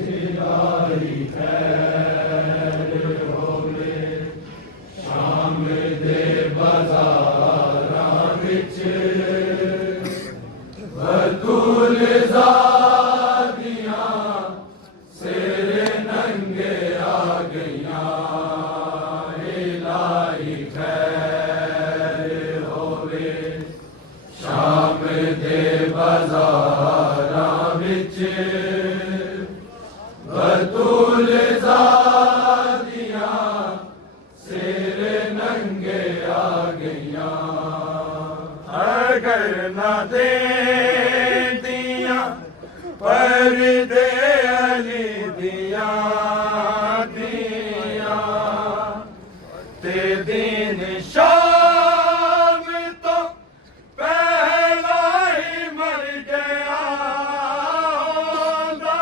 इलाही खैर होवे शाम दे बाज़ारां विच बतूल ज़ादियां सिर नंगे आ गईयां इलाही खैर होवे शाम दे बाज़ारां विच बतूल ज़ादियां सिर नंगे आ गईयां अगर न देंदियां पर्दे अली दियां ते दिन शाम तो पहला ही मर गया होंदा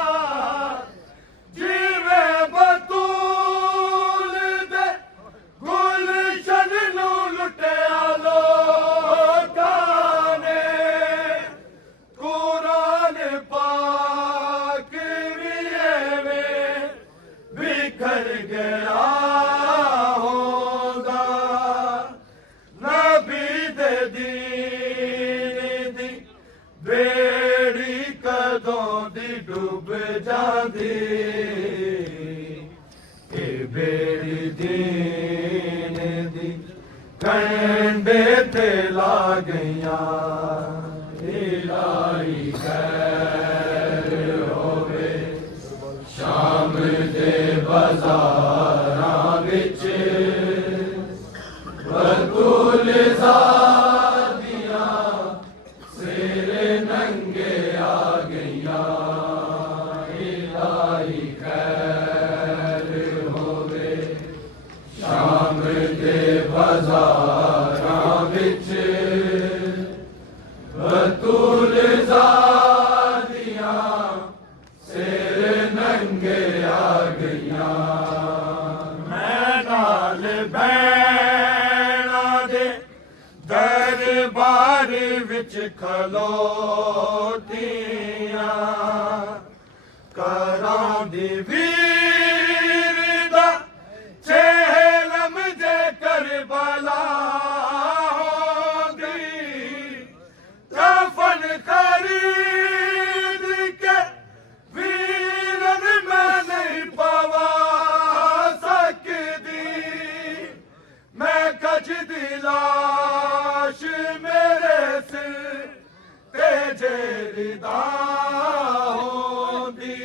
जिवे बतूल दे गुलशन नू लुटिया लोकां ने कुरान पाक भी एवें बिखर गया होगा नबी दे दीन दी बेड़ी कदों दी डूब जांदी ए बेड़ी दीन दी कंडे ते ला गईयां इलाही खैर होवे शाम दे बाज़ारां विच बतूल ज़ादियां सिर नंगे आ गईयां इलाही खैर होवे शाम दे बाज़ारां विच बतूल ज़ादियां सिर नंगे आ गईयां मैं नाल भैणा दे दरबार विच खलोतियां करां दी वीर दा चेहलम जे करबला होंदी कफन खरीद के वीरन मैं नहीं पवा सकदी मैं कज दी लाश मेरे सिर ते जेरिदा होंदी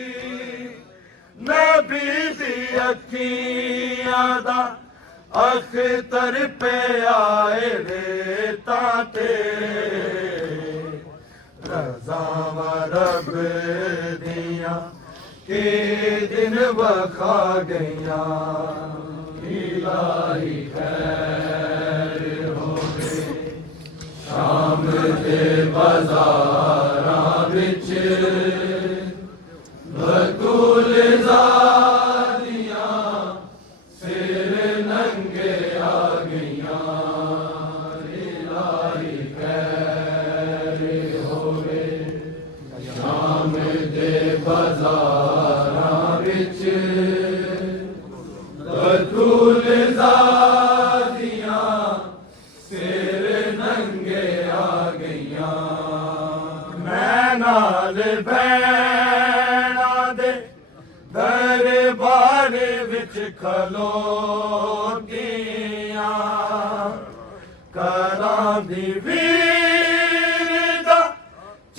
नबी दी अखियां दा अख्तर पे आए रेता ते रज़ावां रब दियां के दिन वखा गईयां इलाही खैर होवे शाम दे बाज़ारां विच बतूल ज़ादियां सिर नंगे आ गईयां इलाही खैर होवे शाम दे बाज़ारां विच बतूल ज़ादियां सिर नंगे आ गईयां मैं नाल भैणा दे दरबार विच खलोतियां करां दी वीर दा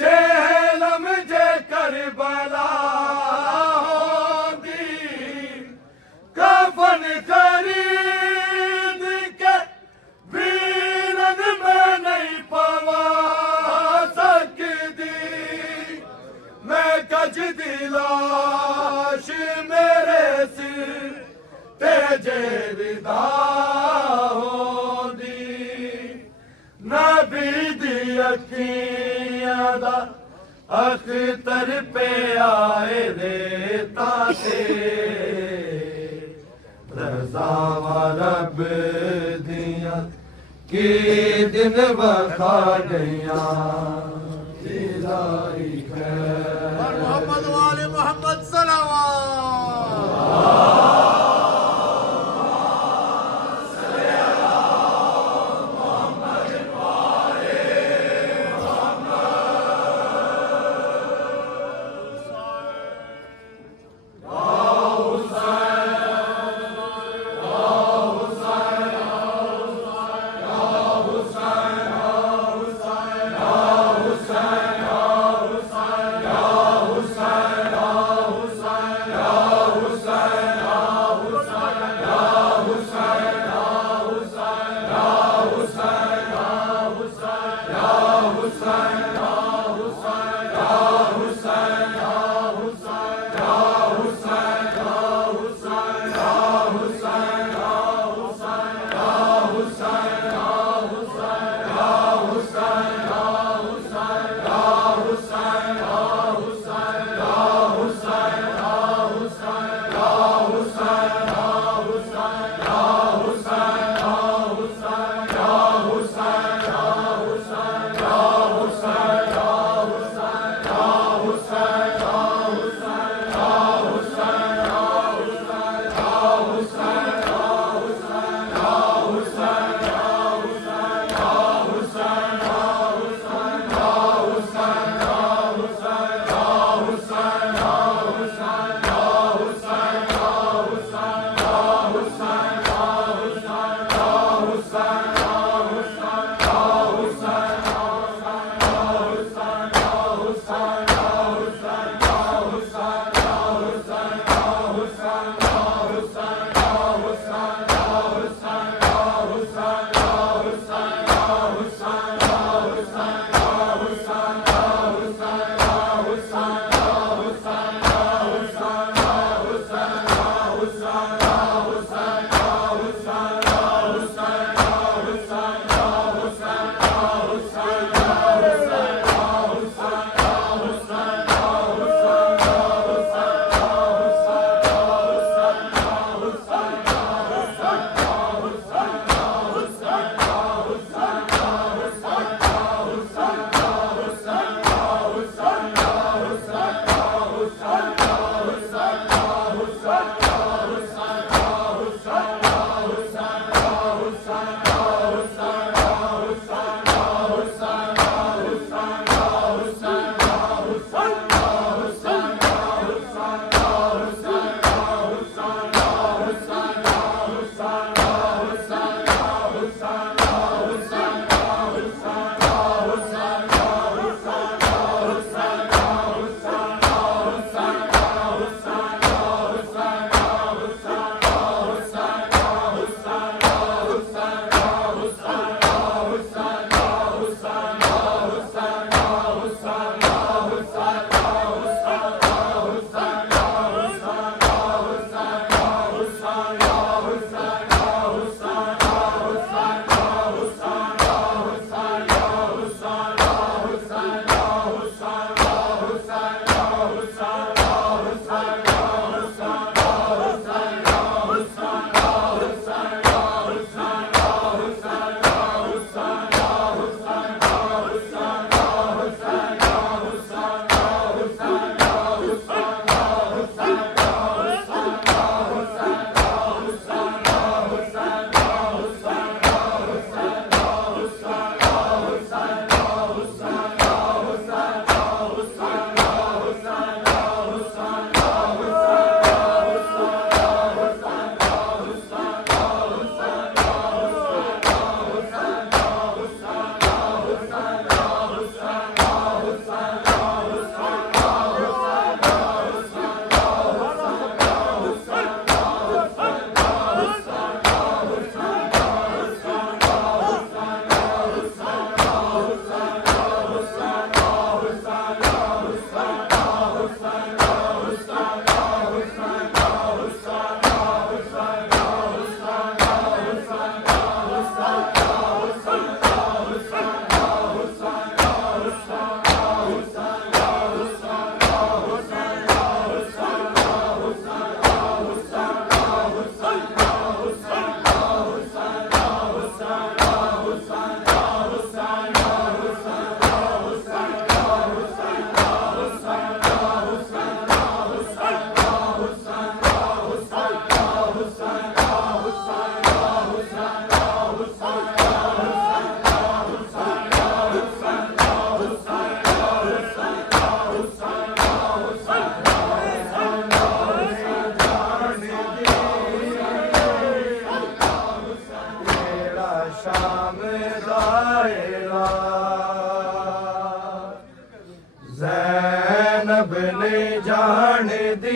चेहलम जे करबला होंदी कफन खरीद के वीरन मैं नहीं पवा सकदी मैं कज दी लाश मेरे सिर ते जेरिदा होंदी नबी दी अखियां दा अख्तर पे आए रेता ते रज़ावां रब दियां के दिन वखा गईयां इलाही खैर मोहम्मद वाले मोहम्मद सलावा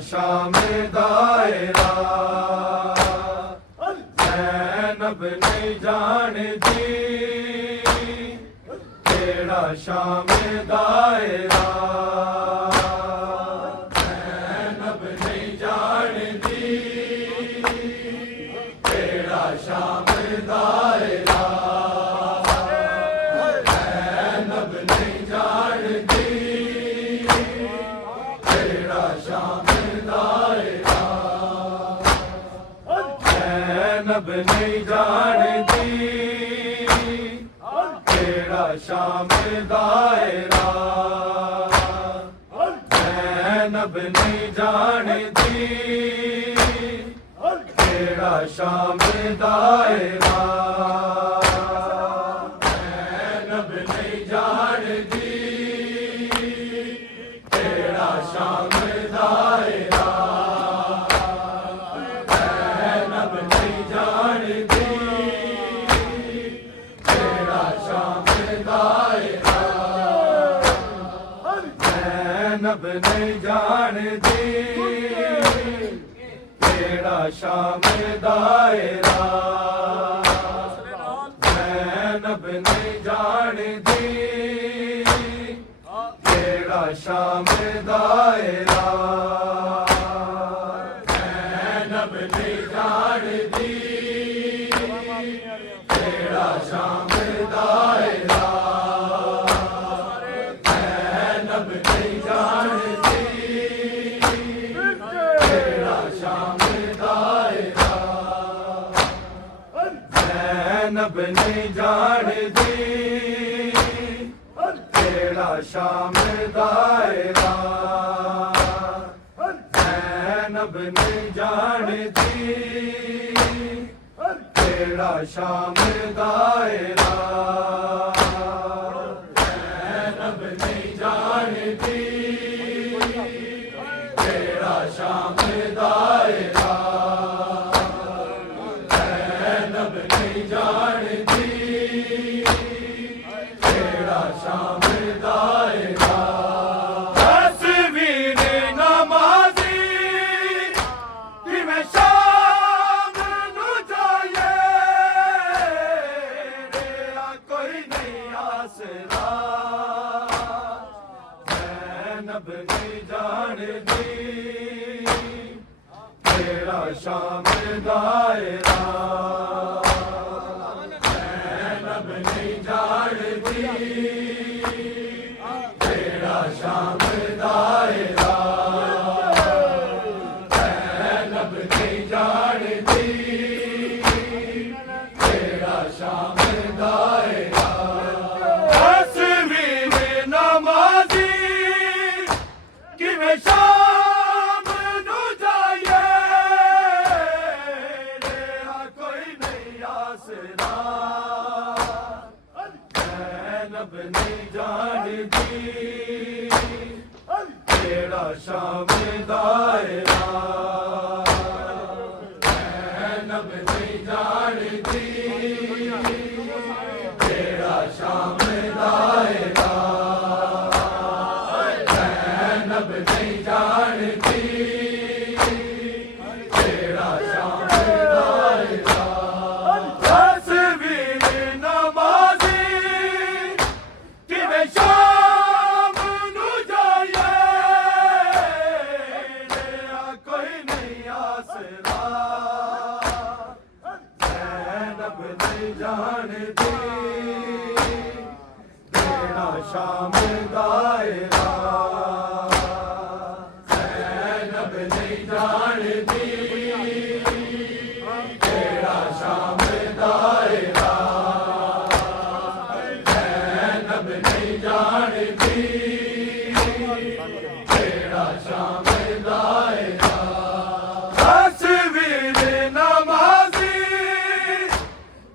शाम दायरा ज़ैनब नहीं जानती तेरा शाम दायरा ज़ैनब नहीं जानती तेरा शाम दायरा ज़ैनब नहीं जानती तेरा शाम दायरा ज़ैनब नहीं जानती तेरा शाम दायरा ज़ैनब नहीं जानती तेरा शाम दायरा ज़ैनब नहीं जानती तेरा शाम दायरा ज़ैनब नहीं जानती तेरा शाम दायरा ज़ैनब नहीं जानती तेरा शाम दायरा ज़ैनब नहीं जानती तेरा शाम दायरा ज़ैनब नहीं जानती तेरा शाम दायरा ज़ैनब नहीं जानती तेरा शाम दायरा ज़ैनब नहीं जानती तेरा शाम दायरा ज़ैनब नहीं जानती तेरा शाम दायरा ज़ैनब नहीं जानती तेरा शाम दायरा ज़ैनब नहीं जानती तेरा शाम दायरा तस्वीर नमाज़ी कि मैं शाम नू जाए रे कोई नहीं आसरा ज़ैनब नहीं जानती तेरा शाम दायरा ज़ैनब नहीं जानती तेरा शाम दायरा ज़ैनब नहीं जानती तेरा शाम दायरा तस्वीर नमाज़ी कि मैं शाम नू जाए रे कोई नहीं आसरा ज़ैनब नहीं जानती तेरा शाम दायरा ज़ैनब नहीं जानती तेरा शाम दायरा ज़ैनब नहीं जानती तेरा शाम दायरा तस्वीर नमाज़ी कि मैं शाम नू जाए रे कोई नहीं आसरा ज़ैनब नहीं जानती तेरा शाम दायरा ज़ैनब नहीं जानती तेरा शाम दायरा ज़ैनब नहीं जानती तेरा शाम दायरा तस्वीर नमाज़ी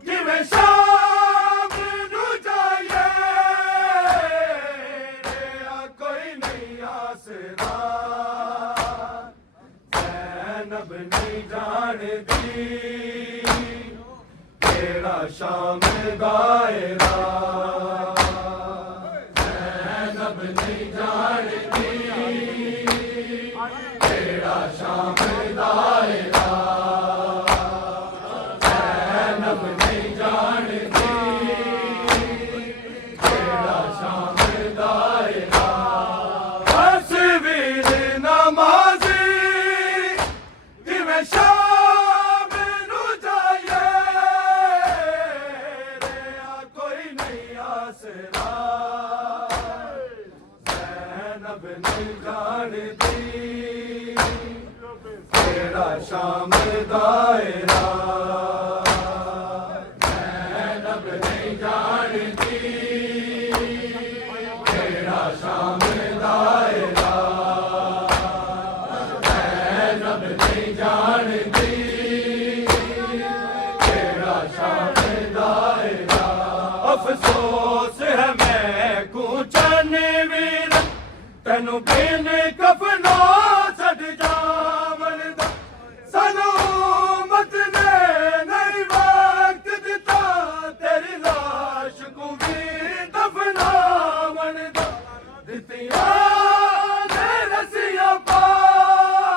कि मैं शाम नू जाए रे कोई नहीं आसरा ज़ैनब नहीं जानती तेरा शाम दायरा ज़ैनब नहीं जानती तेरा शाम दायरा ज़ैनब नहीं जानती तेरा शाम दायरा तस्वीर नमाज़ी किवें शाम नू जाए रेया कोई नहीं आसरा ज़ैनब नहीं जानती तेरा शाम दायरा ज़ैनब नहीं जानती तेरा शाम दायरा ज़ैनब नहीं जानती तेरा शाम दायरा अफसोस है मैं कूचन वीर तेनू बिन कफनो छड़ जावन दा सानू मत ने नहीं वक्त दिता तेरी लाश को भी दफनावन दा दितिया ने रसिया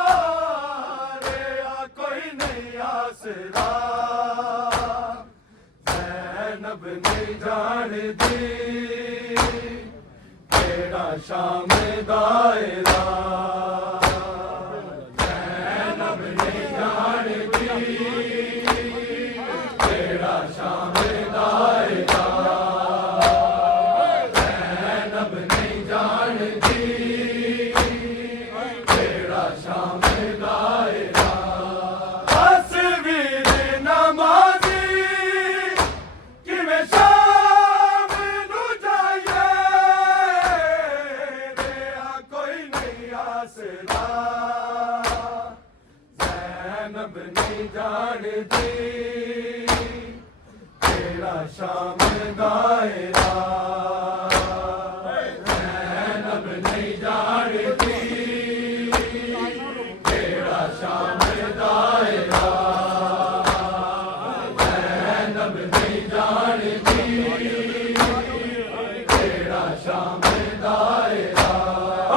पारे आ कोई नहीं आसरा ज़ैनब नहीं जानती तेरा शाम दायरा ज़ैनब नहीं जानती तेरा शाम दायरा ज़ैनब नहीं जानती तेरा शाम दायरा तस्वीर नमाज़ी किवें शाम नू जाए रेया कोई नहीं आसरा ज़ैनब नहीं जानती तेरा शाम दायरा ज़ैनब नहीं जानती तेरा शाम दायरा ज़ैनब नहीं जानती तेरा शाम दायरा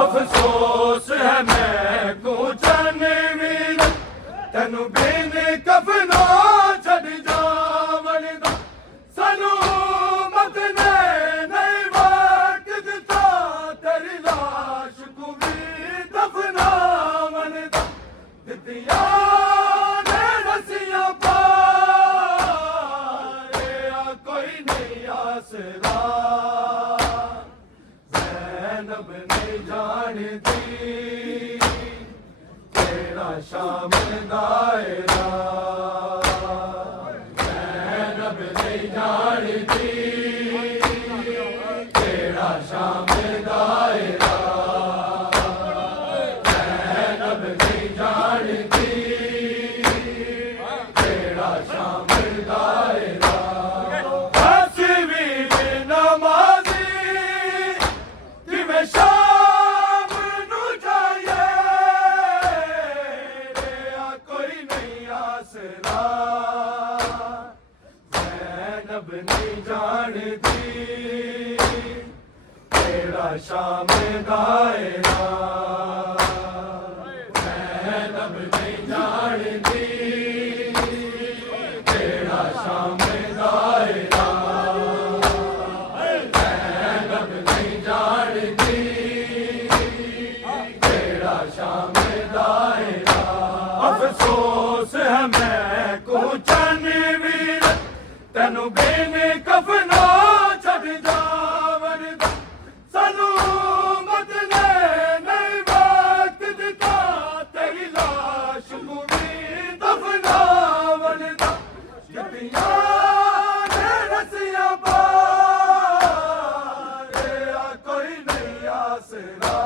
अफसोस है मैं कूचन वीर तेनू बिन कफनो छड़ जावन दा सानू मत ने नहीं वक्त दिता तेरी लाश को भी दफनावन दा दितिया ने रसिया पारे आ कोई नहीं आसरा ज़ैनब नहीं जानती तेरा शाम दायरा ज़ैनब नहीं जानती तेरा शाम दायरा ज़ैनब नहीं जानती तेरा शाम दायरा तस्वीर नमाज़ी किवें शाम नू जाए रेया कोई नहीं आसरा ज़ैनब नहीं जानती तेरा शाम दायरा ज़ैनब नहीं जानती तेरा शाम दायरा ज़ैनब नहीं जानती तेरा शाम दायरा अफसोस है मैं कूचन वीर तेनू बिन कफनो छड़ जावन दा सानू मत ने नहीं वक्त दिता तेरी लाश को भी दफनावन दा दितिया ने रसिया पारे आ कोई नहीं आसरा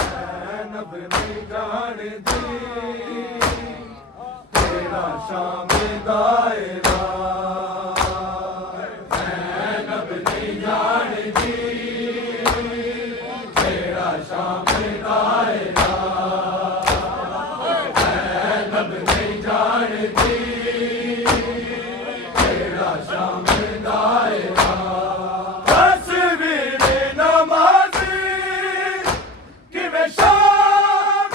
ज़ैनब नहीं जानती तेरा शाम दायरा ज़ैनब नहीं जानती तेरा शाम दायरा ज़ैनब नहीं जानती तेरा शाम दायरा तस्वीर नमाज़ी किवें शाम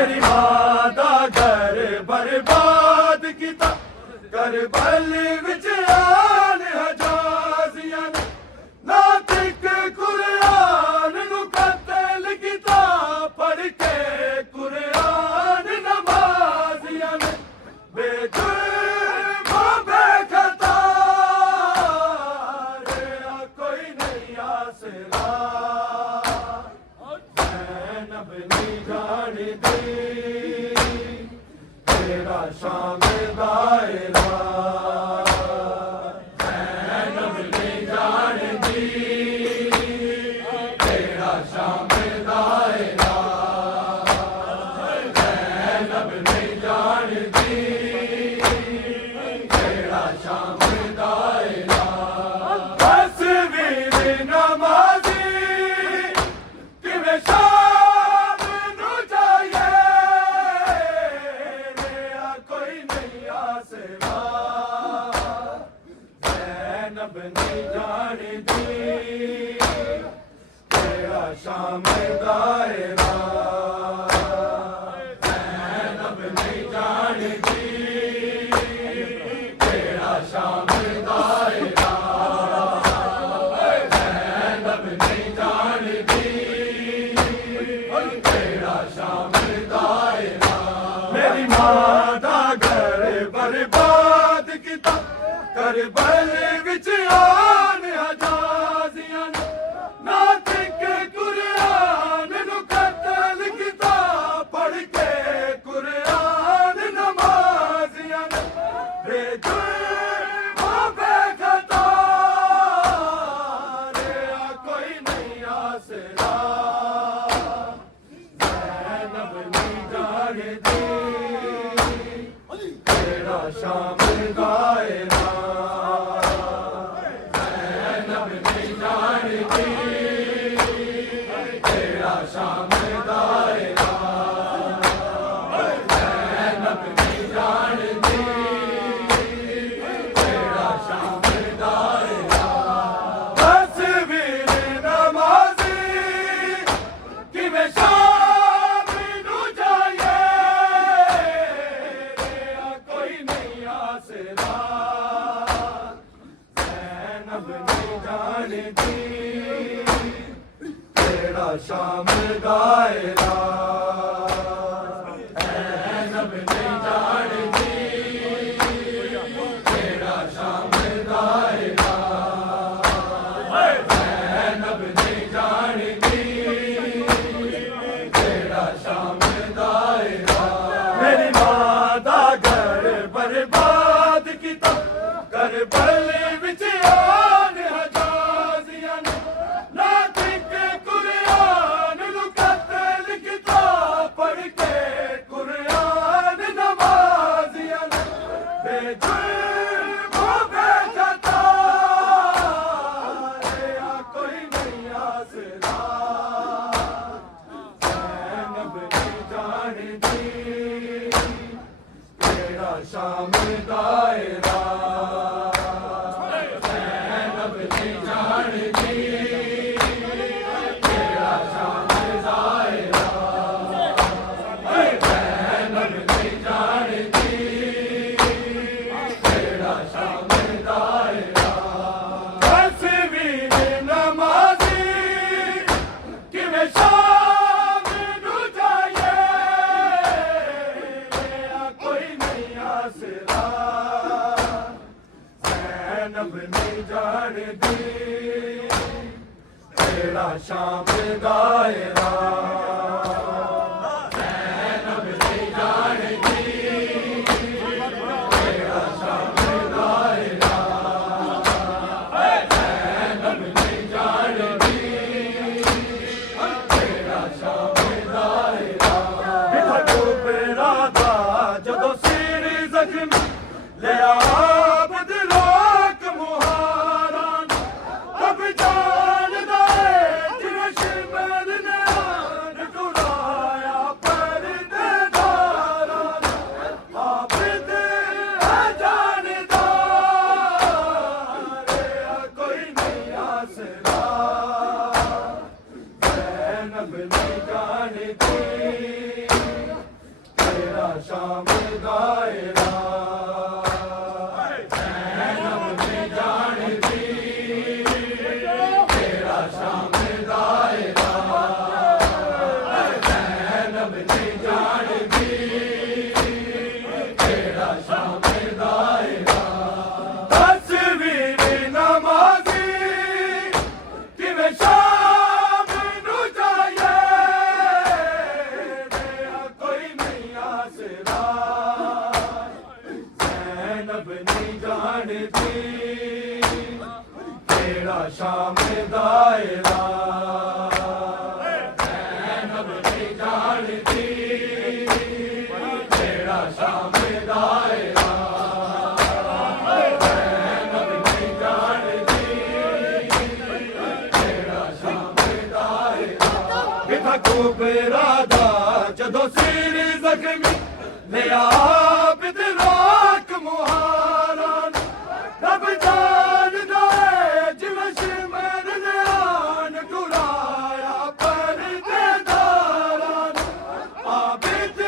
मेरी मां दा घर बर्बाद किता करबल विच आन हजाजियां ने नातिक कुरान नु कतल किता पढ़ के कुरान नमाजियां ने बेजुर्म बेखता रे कोई नहीं आसरा ज़ैनब नहीं जानदी तेरा शाम दायरा ज़ैनब नहीं जानदी तेरा शाम दायरा ज़ैनब नहीं जानदी तेरा शाम दायरा तस्वीर नमाज़ी किवें शाम नू जाए रे कोई नहीं आसरा ज़ैनब नहीं जानदी तेरा शाम दायरा ज़ैनब नहीं जानदी तेरा शाम दायरा ज़ैनब नहीं जानदी तेरा शाम दायरा मेरी मां दा घर बर्बाद किता करबल विच आन हजाजियां ने नातिक कुरान नु कतल किता पढ़ के कुरान नमाजियां ने बेजुर्म बेखता रे कोई नहीं आसरा ज़ैनब नहीं जानदी तेरा शाम दायरा ज़ैनब नहीं जानदी तेरा शाम दायरा ज़ैनब नहीं जानदी तेरा शाम दायरा तस्वीर नमाज़ी किवें शाम नू जाए रे कोई नहीं आसरा ज़ैनब नहीं जानदी तेरा शाम दायरा ज़ैनब नहीं जानदी तेरा शाम दायरा ज़ैनब नहीं जानदी तेरा शाम दायरा मेरी मां दा घर बर्बाद किता करबल विच आन हजाजियां ने नातिक कुरान नु कतल किता पढ़ के कुरान नमाजियां ने बेजुर्म बेखता रे कोई नहीं आसरा ज़ैनब नहीं जानदी तेरा शाम दायरा ज़ैनब नहीं जानदी तेरा शाम दायरा ज़ैनब नहीं जानदी तेरा शाम दायरा तस्वीर नमाज़ी किवें शाम नू जाए रे कोई नहीं आसरा ज़ैनब नहीं जानदी तेरा शाम दायरा ज़ैनब नहीं जानदी तेरा शाम दायरा ज़ैनब नहीं जानदी तेरा शाम दायरा बिठा कुबरा दा जदों सिर ज़ख्म ले आबद लोक मुहारान अब जानदा है जिवें शिमल ने आन टुराया परदेदारान आबिद है जानदा रे कोई नहीं आसरा ज़ैनब नहीं जानदी शाम दायरा ज़ैनब नहीं जानती तेरा शाम दायरा ज़ैनब नहीं जानती तेरा शाम दायरा तस्वीर नमाज़ी किवें शाम नू जाए तेरा कोई नहीं आसरा ज़ैनब नहीं जानती तेरा शाम दायरा ज़ैनब नहीं जानती तेरा शाम दायरा ज़ैनब नहीं जानती तेरा शाम दायरा बिठा कुबरा दा जदों सिर ज़ख्मी ले आप राख मुहारा रब जानदा है जिवें शिमर ध्यान टुराया परदेदारा आबिद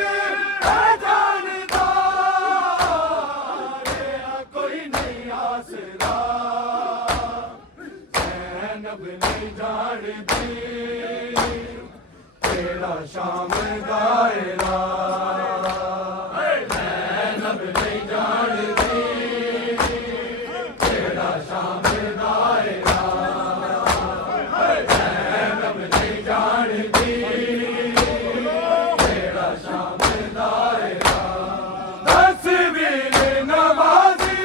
है जानदा रेहा कोई नहीं आसरा ज़ैनब नहीं जानती तेरा शाम दायरा ज़ैनब नहीं जानती तेरा शाम दायरा ज़ैनब नहीं जानती तेरा शाम दायरा तस्वीर नमाज़ी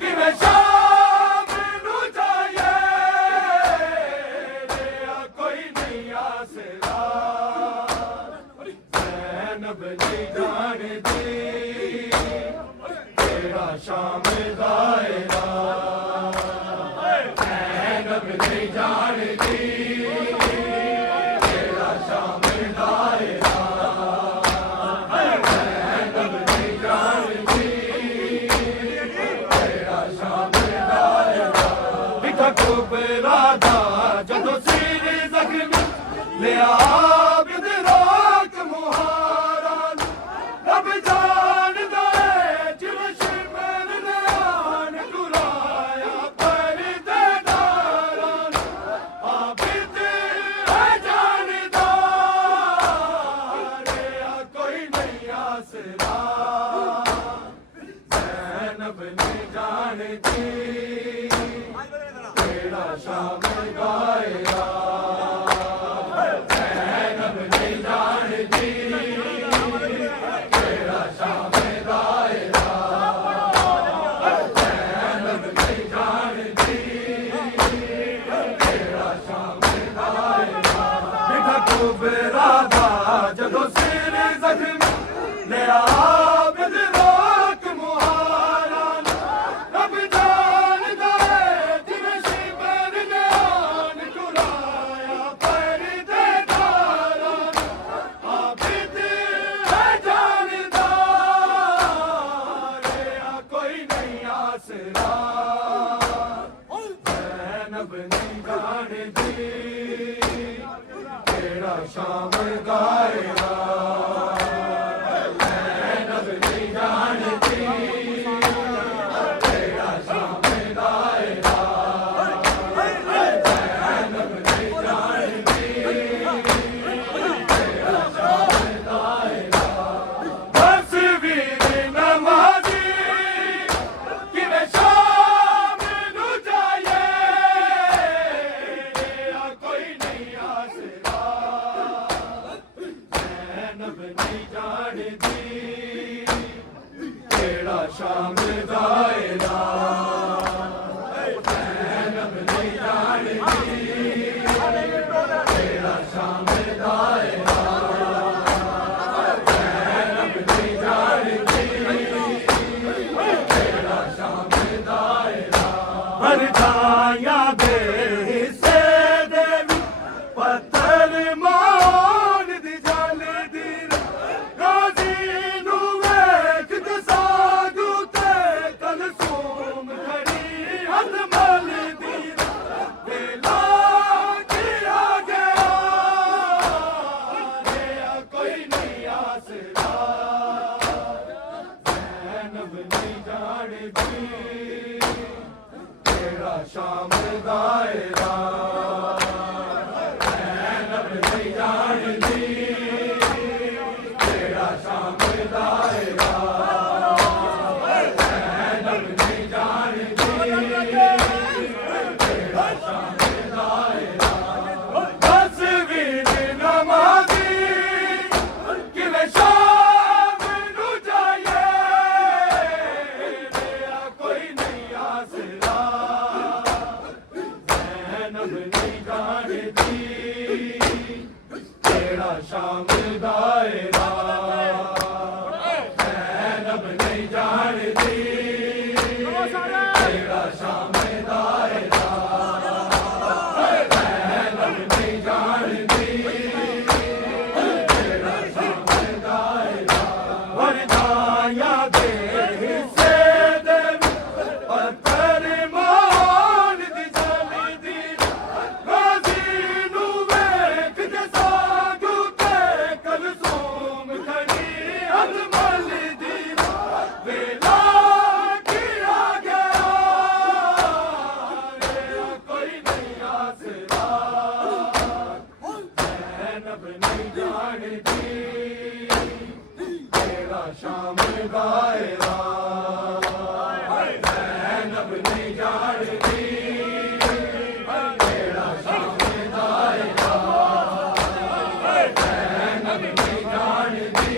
किवें शाम नू जाए रेहा कोई नहीं आसरा ज़ैनब नहीं जानती तेरा शाम दायरा ज़ैनब नहीं जानती तेरा शाम दायरा ज़ैनब नहीं जानती तेरा शाम दायरा बिठा कुबरा दा जदों सिर ज़ख्मी ले आबिद राख मुहारा रब जानदा है जिवें शिमर ध्यान टुराया परदेदारा आबिद है जानदा रेहा कोई नहीं आसरा ज़ैनब नहीं जानती तेरा शाम दायरा ज़ैनब नहीं जानती तेरा शाम दायरा ज़ैनब नहीं जानती तेरा शाम दायरा बिठा कुबरा दा जदों सिर ज़ख्मी ले आबिद राख मुहारा रब जानदा है जिवें शिमर ध्यान टुराया परदेदारा आबिद है जानदा रेहा कोई नहीं आसरा ज़ैनब नहीं जानती तेरा शाम दायरा ज़ैनब नहीं जानती तेरा शाम दायरा ज़ैनब नहीं जानती तेरा शाम दायरा तस्वीर नमाज़ी किवें शाम नू जाए रेहा कोई नहीं आसरा ज़ैनब नहीं जानती तेरा शाम दायरा ज़ैनब नहीं जानती तेरा शाम दायरा ज़ैनब नहीं जानती तेरा शाम दायरा हर छाया दे हिस्से देवी पत्थर मान दी जाल दी गाजी नू वेख ते साधु ते कलसूम दायरा ज़ैनब नहीं जानती तेरा शाम दायरा ज़ैनब नहीं जानती तेरा शाम दायरा वरदाया दे हिस्से दे पत्थर मान दी जल्दी गाजी नू वेख दे सागू ते कलसूम खड़ी अजमल दी वेला किया गया मेरा कोई नहीं आसरा ज़ैनब नहीं जानती तेरा शाम दायरा ज़ैनब नहीं जानती तेरा शाम दायरा ज़ैनब नहीं जानती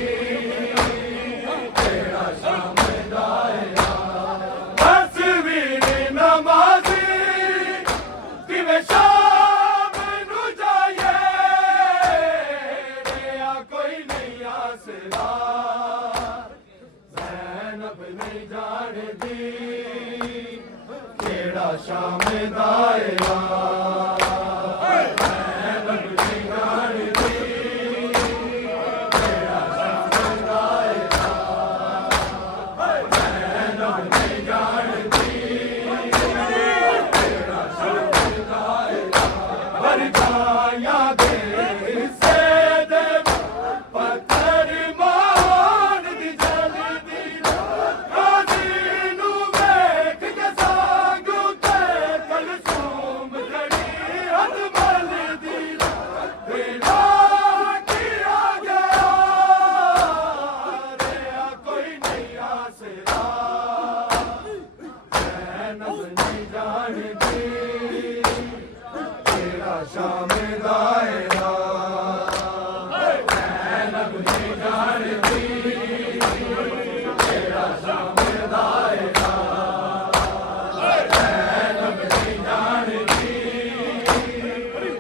तेरा शाम दायरा तस्वीर नमाज़ी किवें शाम नू जाए रेया कोई नहीं आसरा ज़ैनब नहीं जानती केड़ा शाम दायरा ज़ैनब नहीं जानती केड़ा शाम दायरा ज़ैनब नहीं जानती केड़ा शाम दायरा वरदाया दे हिस्से दे पत्थर मान दी जल्दी गाजी नू वेख के सागू ते कलसूम खड़ी अजमल दी वेला किया गया रेया कोई नहीं आसरा ज़ैनब नहीं जानती तेरा शाम दायरा ज़ैनब नहीं जानती तेरा शाम दायरा ज़ैनब नहीं जानती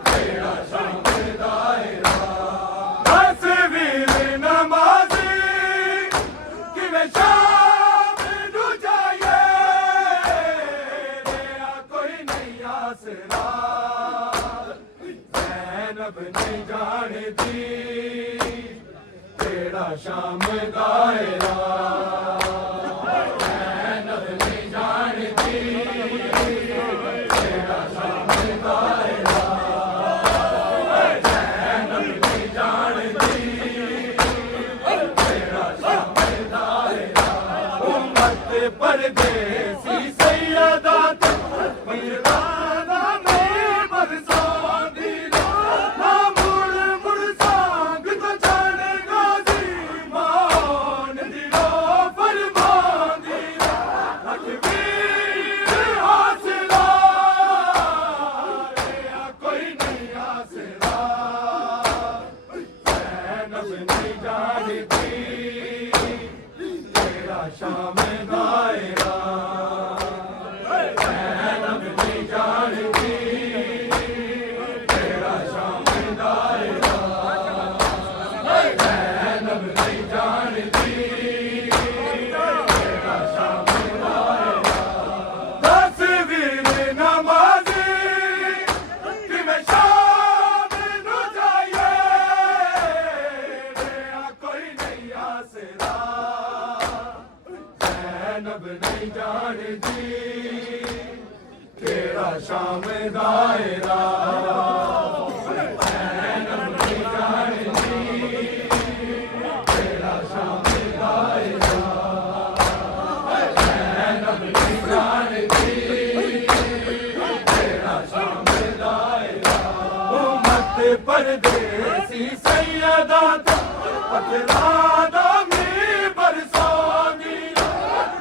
तेरा शाम दायरा तस्वीर नमाज़ी किवें शाम नू जाए रेया कोई नहीं आसरा ज़ैनब नहीं जानती तेरा शाम दायरा ज़ैनब नहीं जानती तेरा शाम दायरा ज़ैनब नहीं जानती तेरा शाम दायरा उम्मत परदेसी सैयदा मर्दाना में बरसाती ना मुड़ मुड़ सांग तो जान गाजी मान दिलो फरमान दिया तकबीर हासिला रेया कोई नहीं आसरा ज़ैनब नहीं जानती तेरा शाम दायरा ज़ैनब नहीं जानती तेरा शाम दायरा ज़ैनब नहीं जानती तेरा शाम दायरा तस्वीर नमाज़ी किवें शाम नू जाए रेया कोई नहीं आसरा ज़ैनब नहीं जानती तेरा शाम दायरा ज़ैनब नहीं जानती तेरा शाम दायरा ज़ैनब नहीं जानती तेरा शाम दायरा उम्मत परदेसी सैयदा पतरादा में बरसाती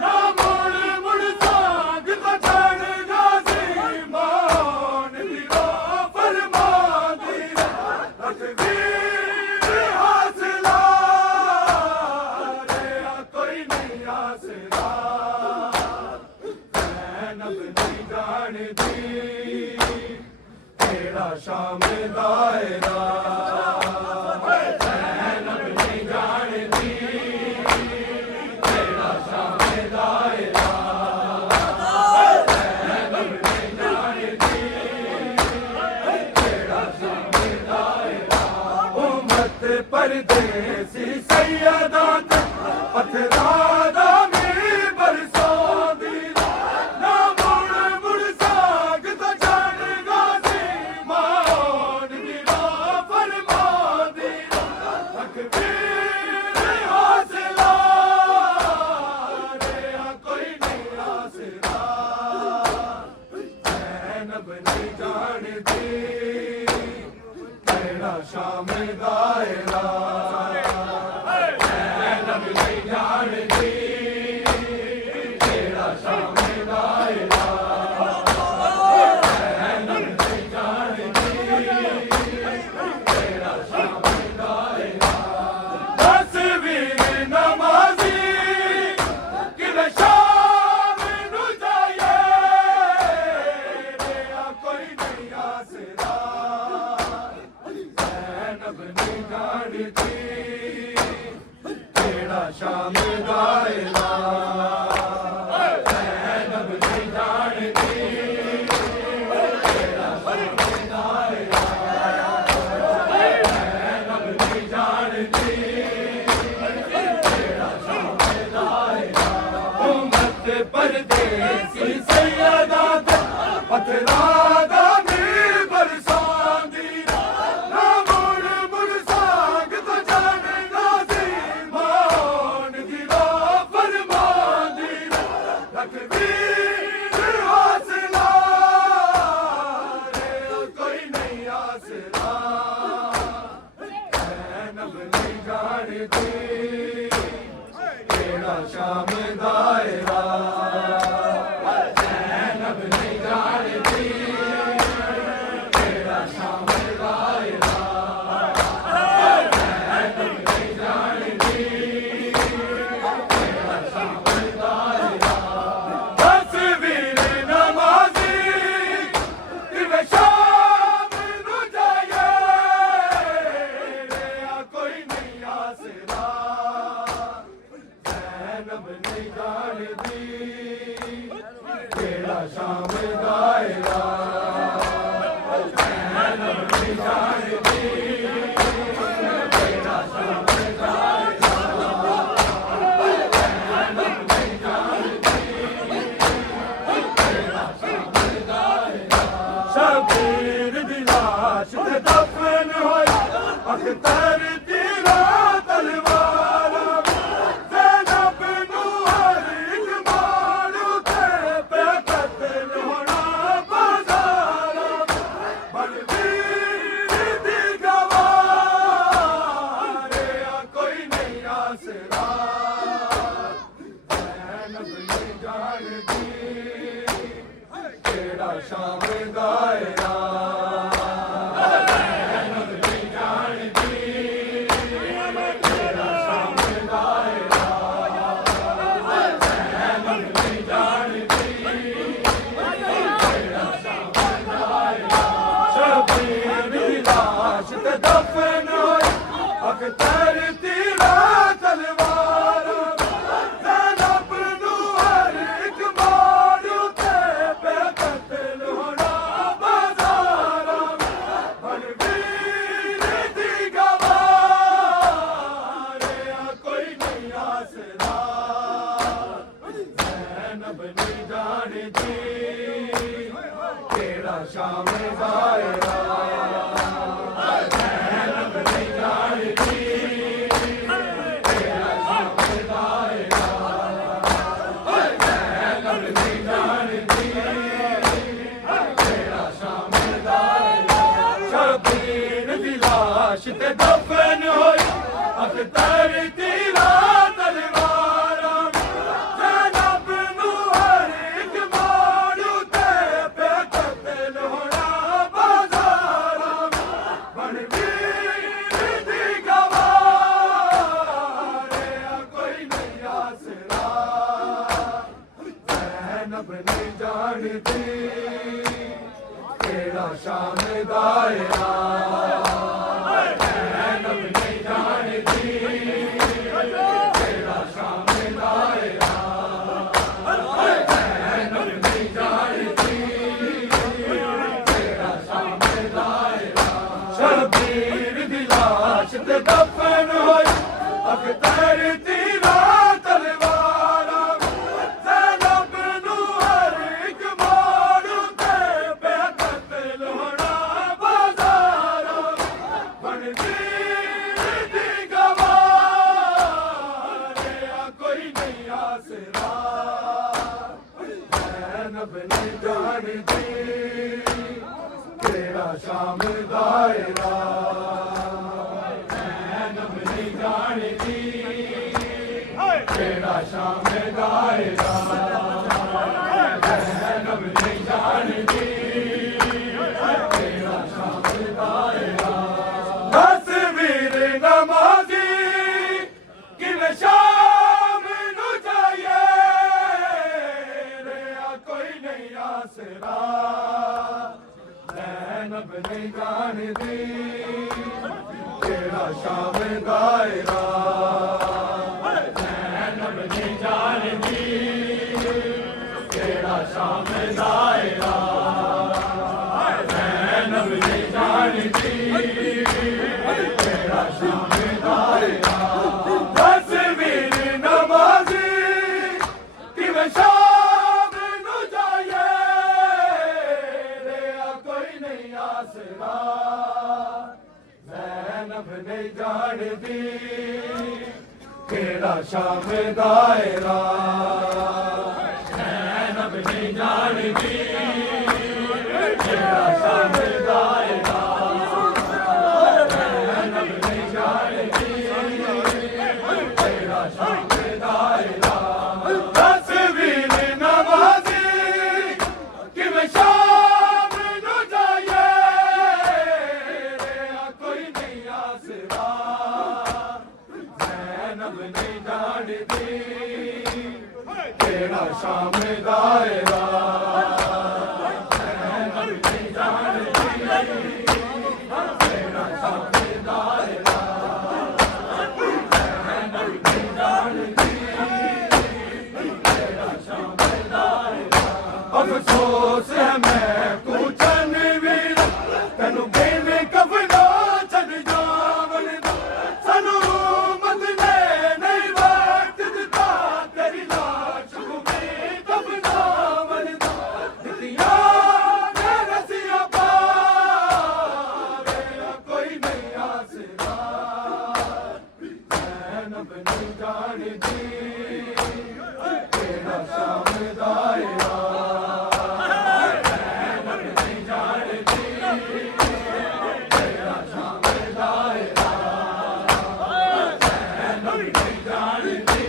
ना मुड़ मुड़ सांग तो जान गाजी मान दिलो फरमान दिया तकबीर हासिला रेया कोई नहीं आसरा ज़ैनब नहीं जानती तेरा शाम दायरा ज़ैनब नहीं परदेसी सैयदा ते पत्थरां दा मींह बरसांदी ना मुड़ मुड़ साग तो जान गाजी मान दी राह फरमांदी तकबीर हौसला रे कोई नहीं आसरा ज़ैनब नहीं जानदी केड़ा शाम दायरा ज़ैनब नहीं जानदी केड़ा शाम दायरा ज़ैनब नहीं जानदी केड़ा शाम दायरा तस्वीर नमाज़ी किवे शाम नू जाए रे कोई नहीं आसरा ज़ैनब नहीं जानदी केड़ा शाम दायरा ज़ैनब नहीं जानदी केड़ा शाम दायरा ज़ैनब नहीं जानदी केड़ा शाम दायरा उम्मत परदेसी सैयदा ते पत्थरां दा मींह बरसांदी ना मुड़ मुड़ साग तो जान गाजी मान दी राह फरमांदी तकबीर हौसला रे कोई नहीं आसरा ज़ैनब नहीं जानदी केड़ा शाम दायरा ज़ैनब नहीं जानदी केड़ा शाम दायरा ज़ैनब नहीं जानदी केड़ा शाम दायरा तस्वीर नमाज़ी किवे शाम नू जाए रे कोई नहीं आसरा ज़ैनब नहीं जानदी केड़ा शाम दायरा ज़ैनब नहीं जानदी केड़ा शाम दायरा ज़ैनब नहीं जानदी केड़ा शाम दायरा शबीर दी लाश ते दफन होई अख्तर दी राह तलवारां ज़ैनब नू हर इक मारू ते पे कत्ल होना बाज़ारां बलवीर दी गवाह रे कोई नहीं आसरा ज़ैनब नहीं जानदी केड़ा शाम दायरा ज़ैनब नहीं जानदी केड़ा शाम दायरा ज़ैनब नहीं जानदी केड़ा शाम दायरा शबीर दी लाश ते दफन होई अख्तर दी राह तलवारां ज़ैनब नू हर इक मारू ते पे कत्ल होना बाज़ारां बलवीर दी गवाह रे कोई नहीं आसरा ज़ैनब नहीं जानदी केड़ा शाम दायरा ज़ैनब नहीं जानदी केड़ा शाम दायरा ज़ैनब नहीं जानदी केड़ा शाम दायरा शबीर दी लाश ते दफन होई अख्तर दी राह तलवारां ज़ैनब नू हर इक मारू ते पे कत्ल होना बाज़ारां बलवीर दी गवाह रे कोई नहीं आसरा ज़ैनब नहीं जानदी केड़ा शाम दायरा ज़ैनब नहीं जानदी केड़ा शाम दायरा ज़ैनब नहीं जानदी केड़ा शाम दायरा शबीर दी लाश ते दफन जाणदी केड़ा शाम गाएगा ज़ैनब नहीं जाणदी केड़ा शाम गाएगा तस्वीर नमाज़ी किवें शाम नू जाए रेहा कोई नहीं आसरा ज़ैनब नहीं जाणदी केड़ा शाम गाएगा ज़ैनब नहीं जाणदी केड़ा शाम गाएगा ज़ैनब नहीं जाणदी केड़ा शाम गाएगा तस्वीर नमाज़ी किवें शाम नू जाए रेहा कोई नहीं आसरा ज़ैनब नहीं जाणदी केड़ा शाम गाएगा ज़ैनब नहीं जाणदी केड़ा शाम गाएगा ज़ैनब नहीं जाणदी केड़ा शाम गाएगा तस्वीर नमाज़ी किवें शाम नू जाए रेहा कोई नहीं आसरा ज़ैनब नहीं जाणदी केड़ा शाम गाएगा ज़ैनब नहीं जाणदी केड़ा शाम गाएगा ज़ैनब नहीं जाणदी केड़ा शाम गाएगा अफसोस है मैं कूचन वीर तैनू बेवे कफना छड़ जावन दा सानू मत ने नहीं वक्त दिता तेरी लाश को भी कफना वन दा दितिया ने रसिया पावे कोई नहीं आसरा ज़ैनब नहीं जाणदी केड़ा शाम गाएगा ज़ैनब नहीं जाणदी केड़ा शाम गाएगा ज़ैनब नहीं जाणदी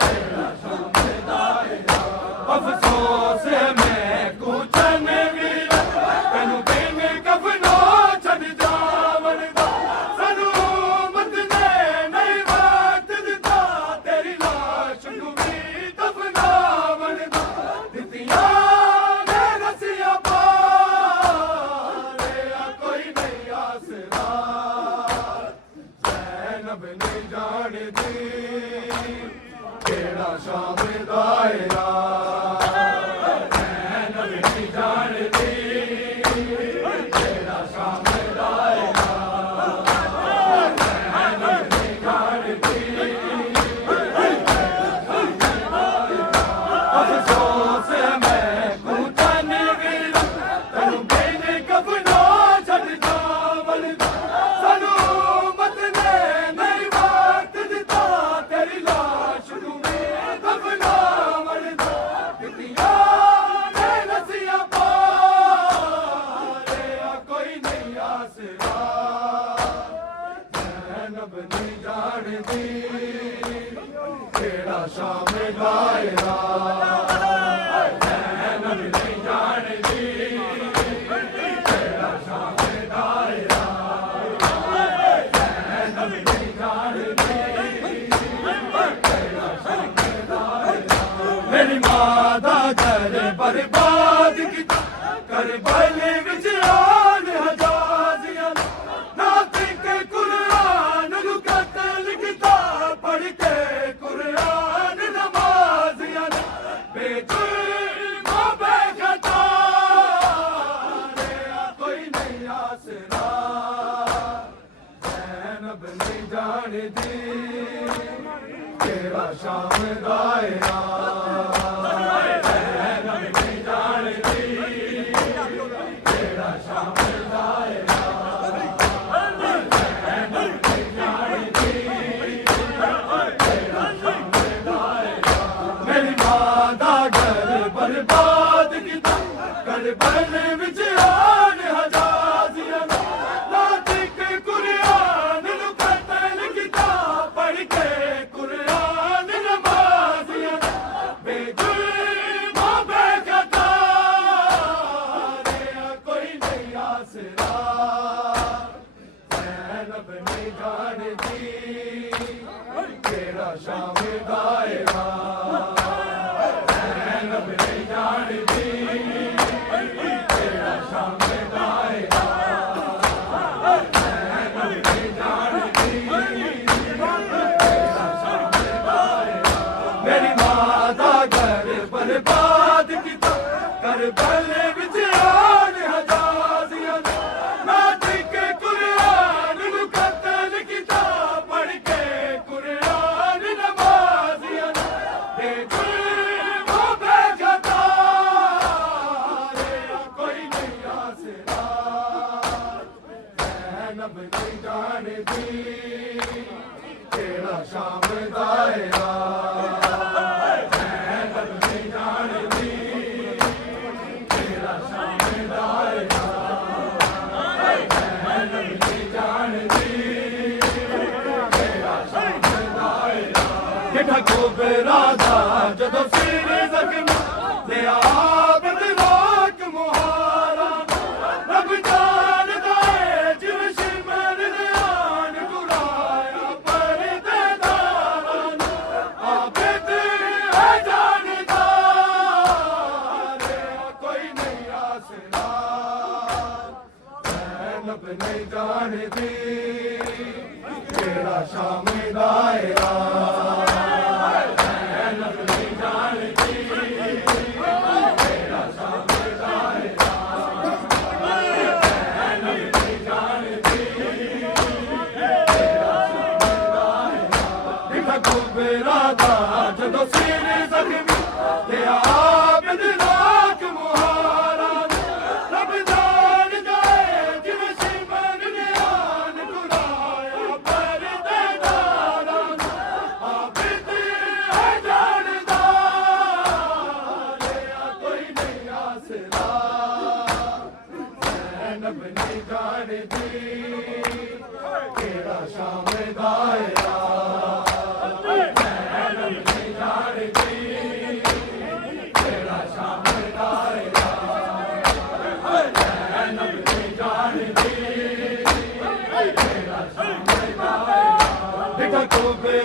केड़ा शाम गाएगा अफसोस है मैं कूचन वीर तैनू बेवे कफना छड़ जावन दा सानू मत ने नहीं वक्त दिता तेरी लाश नू भी दफनावन दा दितिया ने रसिया पारे कोई नहीं आसरा ज़ैनब नहीं जाणदी केड़ा शाम गाएगा ज़ैनब नहीं जाणदी केड़ा शाम गाएगा ज़ैनब नहीं जाणदी अफसोस है मैं कूचन वीर तैनू बेवे कफना छड़ जावन दा सानू मत ने नहीं वक्त दिता तेरी लाश नू भी दफनावन दा दितिया ने रसिया पारे कोई नहीं आसरा ज़ैनब नहीं जाणदी केड़ा शाम गाएगा ज़ैनब नहीं जाणदी केड़ा शाम गाएगा ज़ैनब नहीं जाणदी केड़ा शाम गाएगा मेरी मां दा घर बर्बाद कीता करबल विच आन हजाजियां नातिक कुरान नू कतल कीता पढ़ के कुरान नमाज़ियां बेजुर्मा बेखता रेहा कोई नहीं आसरा ज़ैनब नहीं जाणदी केड़ा शाम गाएगा ज़ैनब नहीं जाणदी केड़ा शाम गाएगा ज़ैनब नहीं जाणदी केड़ा शाम गाएगा मेरी मां दा घर बर्बाद कीता करबल विच आन हजाजियां नातिक कुरान नू कतल हर पल विच आन हजाजियां ना के कुरान नू कतल कीता पढ़ के कुरान नमाजियां दे गुल बेगता रे कोई नहीं आसरा ज़ैनब नहीं जानदी केड़ा शाम दायरा राधा जदों सिर जख्म ते आबद राख मुहारा रब जानदा है जिव शिमर ध्यान गुराया पर देदारान आबद है जानदा रे कोई नहीं आसरा ज़ैनब नहीं जानदी केड़ा शाम दायरा राधा जदों सिर जख्मी ते आबद राख मुहारा रब जानदा है जिव शिमर ध्यान गुराया पर देदारान आबद है जानदा रे कोई नहीं आसरा ज़ैनब नहीं जानदी केड़ा शाम दायरा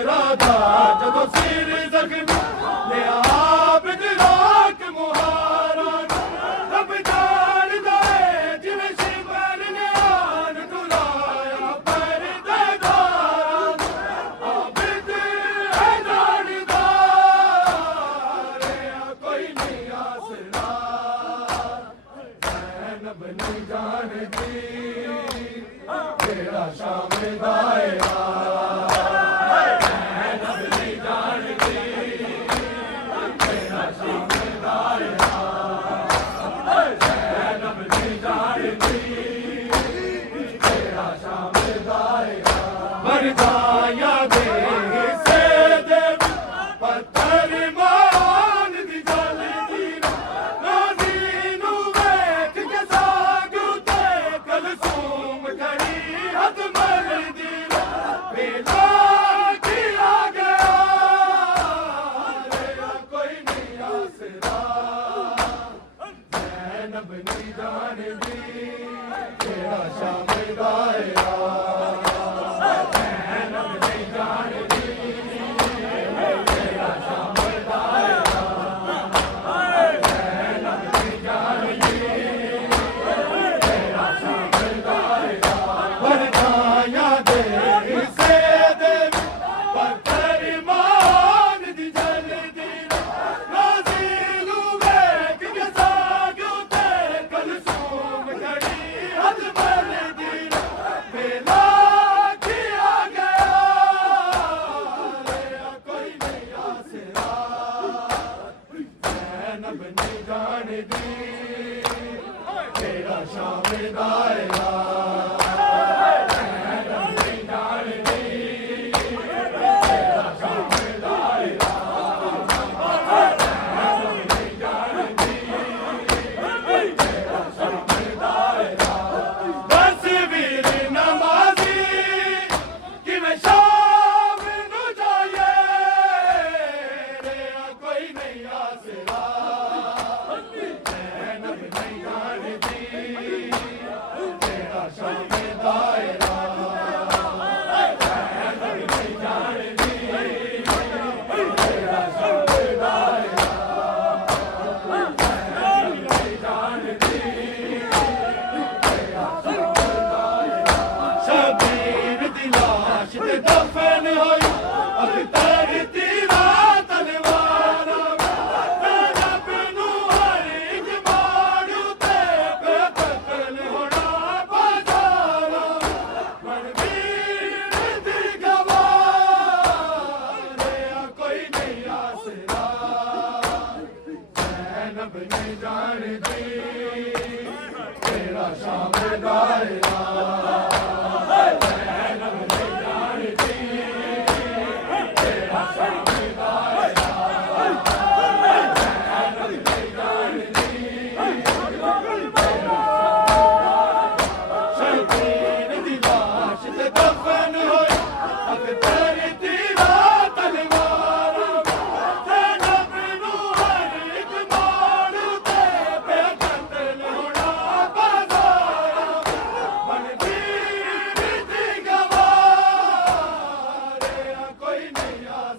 राधा जदों सिर जख्मी ते आबद राख मुहारा रब जानदा है जिव शिमर ध्यान गुराया पर देदारान आबद है जानदा रे कोई नहीं आसरा ज़ैनब नहीं जानदी केड़ा शाम दायरा ज़ैनब नहीं जानदी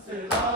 आसरा